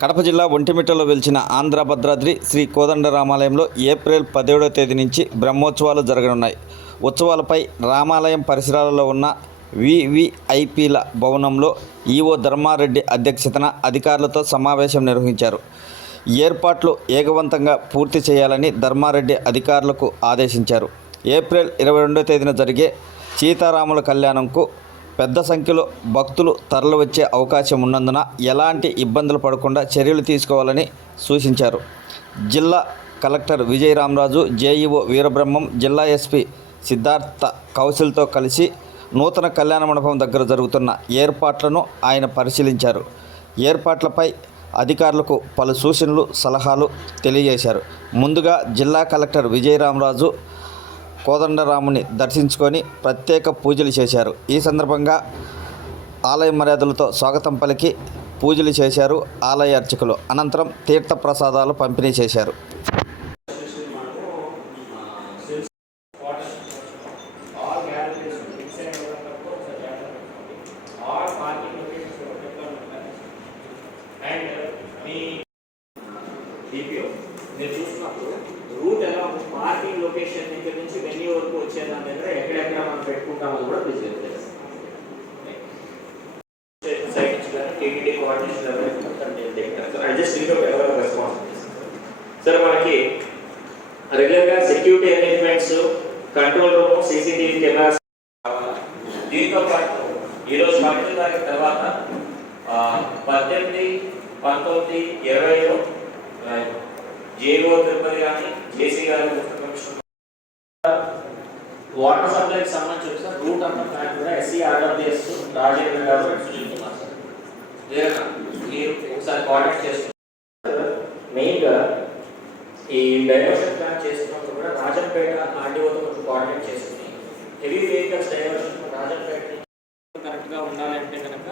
కడప జిల్లా ఒంటిమిట్టలో వెలిచిన ఆంధ్ర భద్రాద్రి శ్రీ కోదండ రామాలయంలో ఏప్రిల్ పదిహేడవ తేదీ నుంచి బ్రహ్మోత్సవాలు జరగనున్నాయి. ఉత్సవాలపై రామాలయం పరిసరాలలో ఉన్న వివిఐపిల భవనంలో ఈవో ధర్మారెడ్డి అధ్యక్షతన అధికారులతో సమావేశం నిర్వహించారు. ఏర్పాట్లు ఏకవంతంగా పూర్తి చేయాలని ధర్మారెడ్డి అధికారులకు ఆదేశించారు. ఏప్రిల్ ఇరవై రెండో తేదీన జరిగే సీతారాముల కళ్యాణంకు పెద్ద సంఖ్యలో భక్తులు తరలివచ్చే అవకాశం ఉన్నందున ఎలాంటి ఇబ్బందులు పడకుండా చర్యలు తీసుకోవాలని సూచించారు. జిల్లా కలెక్టర్ విజయరామరాజు జేఈఓ వీరబ్రహ్మం జిల్లా ఎస్పీ సిద్ధార్థ కౌశల్తో కలిసి నూతన కళ్యాణ మండపం దగ్గర జరుగుతున్న ఏర్పాట్లను ఆయన పరిశీలించారు. ఏర్పాట్లపై అధికారులకు పలు సూచనలు సలహాలు తెలియజేశారు. ముందుగా జిల్లా కలెక్టర్ విజయరామరాజు కోదండరాముని దర్శించుకొని ప్రత్యేక పూజలు చేశారు. ఈ సందర్భంగా ఆలయ మర్యాదలతో స్వాగతం పలికి పూజలు చేశారు ఆలయ అర్చకులు. అనంతరం తీర్థప్రసాదాలు పంపిణీ చేశారు. All మీరు చూసినప్పుడు రూట్ ఎలా ఉంది? పార్కింగ్ లొకేషన్ దగ్గర నుంచి వెన్యూ వరకు వచ్చేదాని దగ్గర ఎక్కడెక్కడ మనం పెట్టుకుంటామని కూడా ప్రిజర్వ్ చేస్తాం సైడ్ నుంచి కానీ TTD coordination I just give ever responsibilities sir మనకి రెగ్యులర్గా security arrangements control room CCTV cameras దీంతో పాటు ఈరోజు పన్నెండు తారీఖు తర్వాత పద్దెనిమిది పంతొమ్మిది ఇరవైలో జేఓ తిరుపతి కానీ జేసీ గారి వాటర్ సప్లైకి సంబంధించి సార్ రూట్ అంతా ప్లాన్ కూడా SC RWS Rajendra garu sir. మీరు ఒకసారి కోఆర్డినేట్ చేస్తున్నారు మెయిన్గా ఈ డైవర్షన్ ప్లాన్ చేస్తున్నప్పుడు కూడా రాజంపేట ఆర్డీఓతో కొంచెం కోఆర్డినేట్ చేసుకుని హెవీ వెహికల్స్ డైవర్షన్ రాజంపేట కరెక్ట్గా ఉండాలంటే కనుక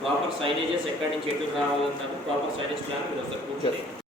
ప్రాపర్ సైనేజెస్ ఎక్కడి నుంచి ఎటు రావాలంటారు? ప్రాపర్ సైనేజ్ ప్లాన్ మీరు ఒకసారి